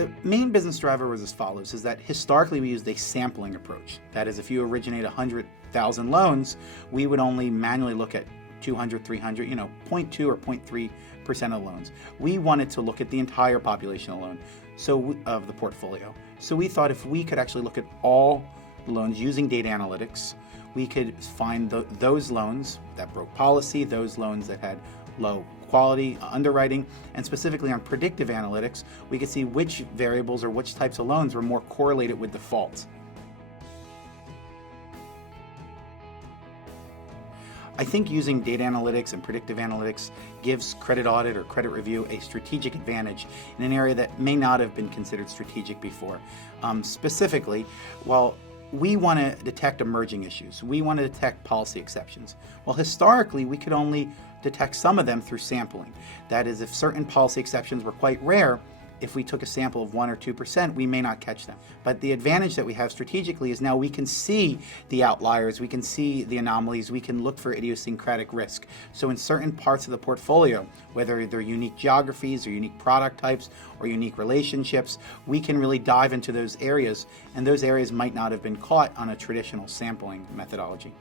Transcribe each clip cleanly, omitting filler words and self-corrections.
The main business driver was as follows, is that historically we used a sampling approach. That is, if you originate 100,000 loans, we would only manually look at 200, 300, 0.2 or 0.3% of loans. We wanted to look at the entire population of of the portfolio. So we thought if we could actually look at all loans using data analytics, we could find those loans that broke policy, those loans that had low quality underwriting, and specifically on predictive analytics, we could see which variables or which types of loans were more correlated with defaults. I think using data analytics and predictive analytics gives credit audit or credit review a strategic advantage in an area that may not have been considered strategic before. Specifically, while we want to detect emerging issues, we want to detect policy exceptions. Well, historically, we could only detect some of them through sampling. That is, if certain policy exceptions were quite rare, if we took a sample of 1 or 2%, we may not catch them. But the advantage that we have strategically is now we can see the outliers, we can see the anomalies, we can look for idiosyncratic risk. So in certain parts of the portfolio, whether they're unique geographies or unique product types or unique relationships, we can really dive into those areas, and those areas might not have been caught on a traditional sampling methodology.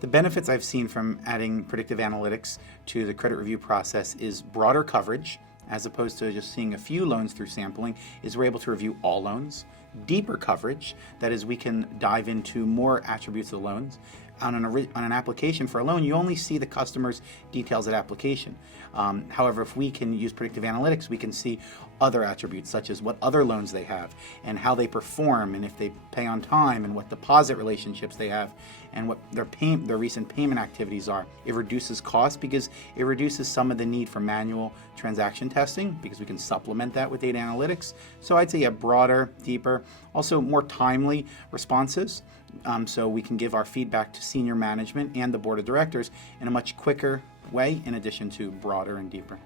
The benefits I've seen from adding predictive analytics to the credit review process is broader coverage, as opposed to just seeing a few loans through sampling, is we're able to review all loans. Deeper coverage, that is, we can dive into more attributes of the loans. On an application for a loan, you only see the customer's details at application. However, if we can use predictive analytics, we can see other attributes, such as what other loans they have and how they perform, and if they pay on time, and what deposit relationships they have, and what their recent payment activities are. It reduces costs because it reduces some of the need for manual transaction testing, because we can supplement that with data analytics. So I'd say a broader, deeper, also more timely responses. So we can give our feedback to senior management and the board of directors in a much quicker way, in addition to broader and deeper.